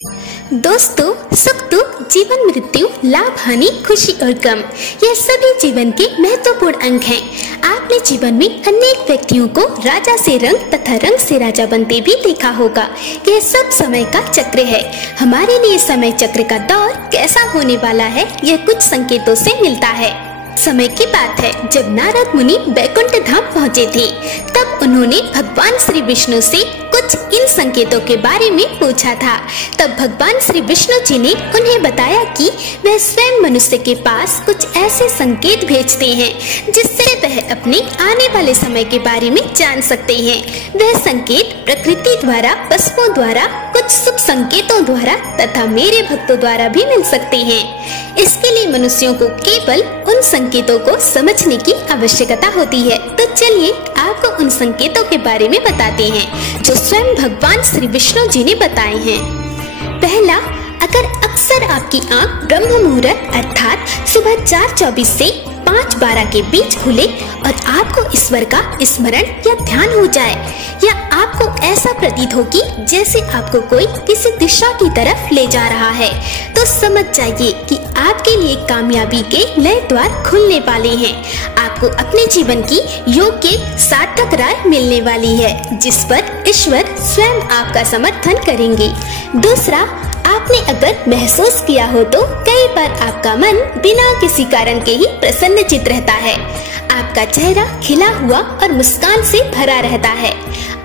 दोस्तों, सुख दुख, जीवन मृत्यु, लाभ हानि, खुशी और गम, यह सभी जीवन के महत्वपूर्ण अंग हैं। आपने जीवन में अनेक व्यक्तियों को राजा से रंग तथा रंग से राजा बनते भी देखा होगा। यह सब समय का चक्र है। हमारे लिए समय चक्र का दौर कैसा होने वाला है, यह कुछ संकेतों से मिलता है। समय की बात है जब नारद मुनि बैकुंठ धाम पहुँचे थे, तब उन्होंने भगवान श्री विष्णु से कुछ इन संकेतों के बारे में पूछा था। तब भगवान श्री विष्णु जी ने उन्हें बताया कि वह स्वयं मनुष्य के पास कुछ ऐसे संकेत भेजते हैं जिससे वह अपने आने वाले समय के बारे में जान सकते हैं। वह संकेत प्रकृति द्वारा, पशुओं द्वारा, कुछ शुभ संकेतों द्वारा तथा मेरे भक्तों द्वारा भी मिल सकते हैं। इसके लिए मनुष्यों को केवल उन संकेतों को समझने की आवश्यकता होती है। तो चलिए आपको उन संकेतों के बारे में बताते हैं जो स्वयं भगवान श्री विष्णु जी ने बताए हैं। पहला, अगर अक्सर आपकी आंख ब्रह्म मुहूर्त अर्थात सुबह 4:24 से 5:12 के बीच खुले और आपको ईश्वर का स्मरण या ध्यान हो जाए, या आपको ऐसा प्रतीत हो कि जैसे आपको कोई किसी दिशा की तरफ ले जा रहा है, तो समझ जाइए कि आपके लिए कामयाबी के नए द्वार खुलने वाले हैं। आपको अपने जीवन की योग्य सार्थक राय मिलने वाली है, जिस पर ईश्वर स्वयं आपका समर्थन करेंगे। दूसरा, आपने अगर महसूस किया हो तो कई बार आपका मन बिना किसी कारण के ही प्रसन्नचित्त रहता है। आपका चेहरा खिला हुआ और मुस्कान से भरा रहता है।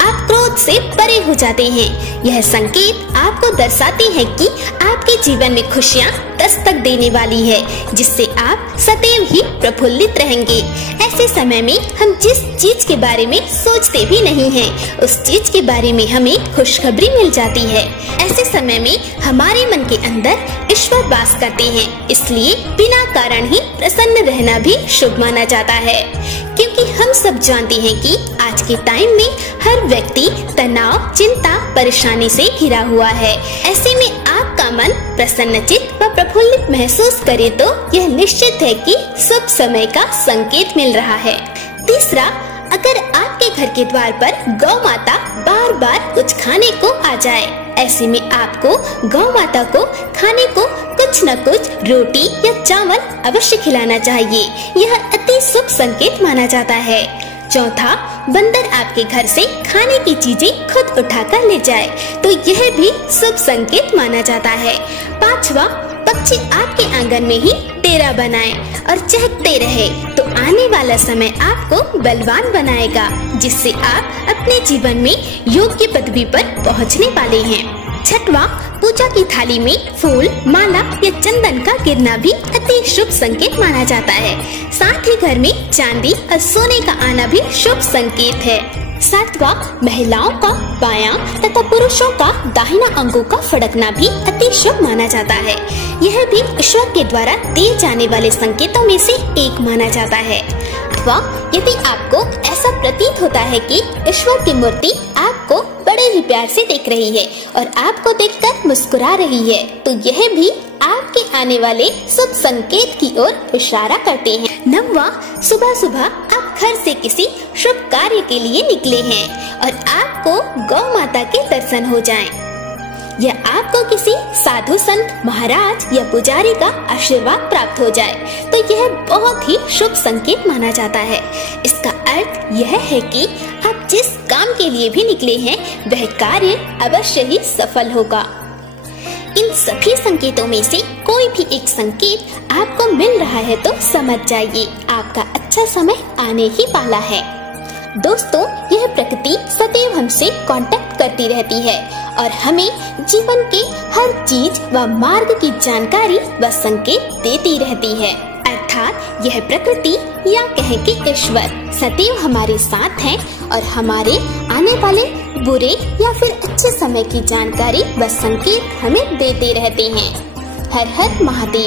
आप क्रोध से परे हो जाते हैं। यह संकेत आपको दर्शाती है कि आपके जीवन में खुशियाँ दस्तक देने वाली है, जिससे आप सदैव ही प्रफुल्लित रहेंगे। ऐसे समय में हम जिस चीज के बारे में सोचते भी नहीं हैं, उस चीज के बारे में हमें खुशखबरी मिल जाती है। ऐसे समय में हमारे मन के अंदर ईश्वर वास करते हैं, इसलिए बिना कारण ही प्रसन्न रहना भी शुभ माना जाता है। क्योंकि हम सब जानते हैं कि आज के टाइम में हर व्यक्ति तनाव, चिंता, परेशानी से घिरा हुआ है। ऐसे में आपका मन प्रसन्नचित्त व प्रफुल्लित महसूस करे तो यह निश्चित है कि शुभ समय का संकेत मिल रहा है। तीसरा, अगर आपके घर के द्वार पर गौ माता बार बार कुछ खाने को आ जाए, ऐसे में आपको गौ माता को खाने को कुछ न कुछ रोटी या चावल अवश्य खिलाना चाहिए। यह अति शुभ संकेत माना जाता है। चौथा, बंदर आपके घर से खाने की चीजें खुद उठाकर ले जाए, तो यह भी शुभ संकेत माना जाता है। पांचवा, पक्षी आपके आंगन में ही डेरा बनाए और चहकते रहे, तो आने वाला समय आपको बलवान बनाएगा, जिससे आप अपने जीवन में योग्य पदवी पर पहुंचने वाले हैं। छठवां, पूजा की थाली में फूल, माला या चंदन का गिरना भी अति शुभ संकेत माना जाता है। साथ ही घर में चांदी और सोने का आना भी शुभ संकेत है। सातवां, महिलाओं का बायां तथा पुरुषों का दाहिना अंगों का फड़कना भी अति शुभ माना जाता है। यह भी ईश्वर के द्वारा दिए जाने वाले संकेतों में से एक माना जाता है। यदि आपको ऐसा प्रतीत होता है कि ईश्वर की मूर्ति आपको बड़े ही प्यार से देख रही है और आपको देखकर मुस्कुरा रही है, तो यह भी आपके आने वाले शुभ संकेत की ओर इशारा करते हैं। 9वां, सुबह सुबह आप घर से किसी शुभ कार्य के लिए निकले हैं और आपको गौ माता के दर्शन हो जाएं, या आपको किसी साधु संत, महाराज या पुजारी का आशीर्वाद प्राप्त हो जाए, तो यह बहुत ही शुभ संकेत माना जाता है। इसका अर्थ यह है कि आप जिस काम के लिए भी निकले हैं, वह कार्य अवश्य ही सफल होगा। इन सभी संकेतों में से कोई भी एक संकेत आपको मिल रहा है तो समझ जाइए आपका अच्छा समय आने ही वाला है। दोस्तों, यह प्रकृति सदैव हमसे कांटेक्ट करती रहती है और हमें जीवन के हर चीज व मार्ग की जानकारी व संकेत देती रहती है। अर्थात यह प्रकृति या कहें कि ईश्वर सदैव हमारे साथ हैं और हमारे आने वाले बुरे या फिर अच्छे समय की जानकारी व संकेत हमें देते रहते हैं। हर हर महादेव।